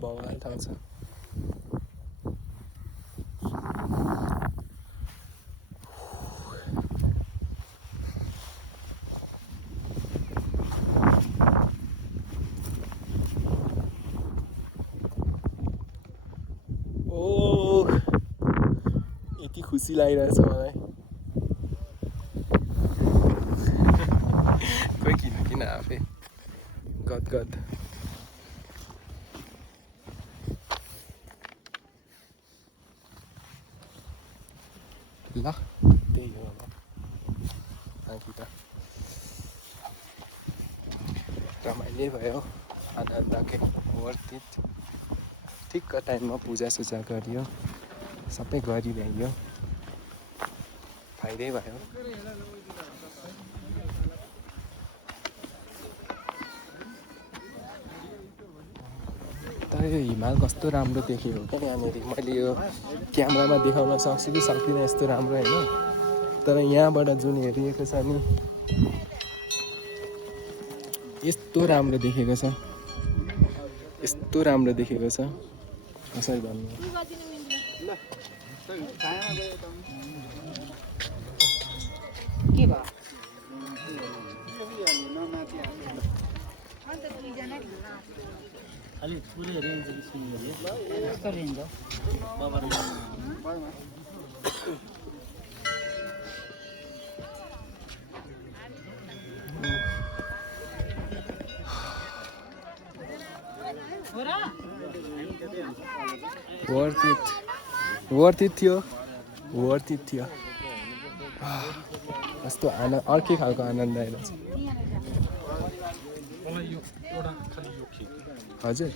बवाल ठाउँ छ। ओ यति खुसी लागिरहेछ मलाई। खोइ किन आफै गदगद। ल त्यही हो अब बाँकी त रमाइलो भयो, आनन्दकै वर्थ इट। ठिक्क टाइममा पूजासुजा गरियो, सबै गरिभ्याइयो, फाइदै भयो। तर यो हिमाल कस्तो राम्रो देखेको क्या यहाँनिर। मैले यो क्यामेरामा देखाउन सक्छु कि सक्दिनँ यस्तो राम्रो होइन, तर यहाँबाट जुन हेरिएको छ नि यस्तो राम्रो देखेको छ, यस्तो राम्रो देखेको छ कसरी भन्नु। के भयो अलि पुरै रेन्ज सुन्नु कस्तो रेन्ज हो वर्थ इट थियो। कस्तो अर्कै खालको आनन्द आइरहेछ। हजुर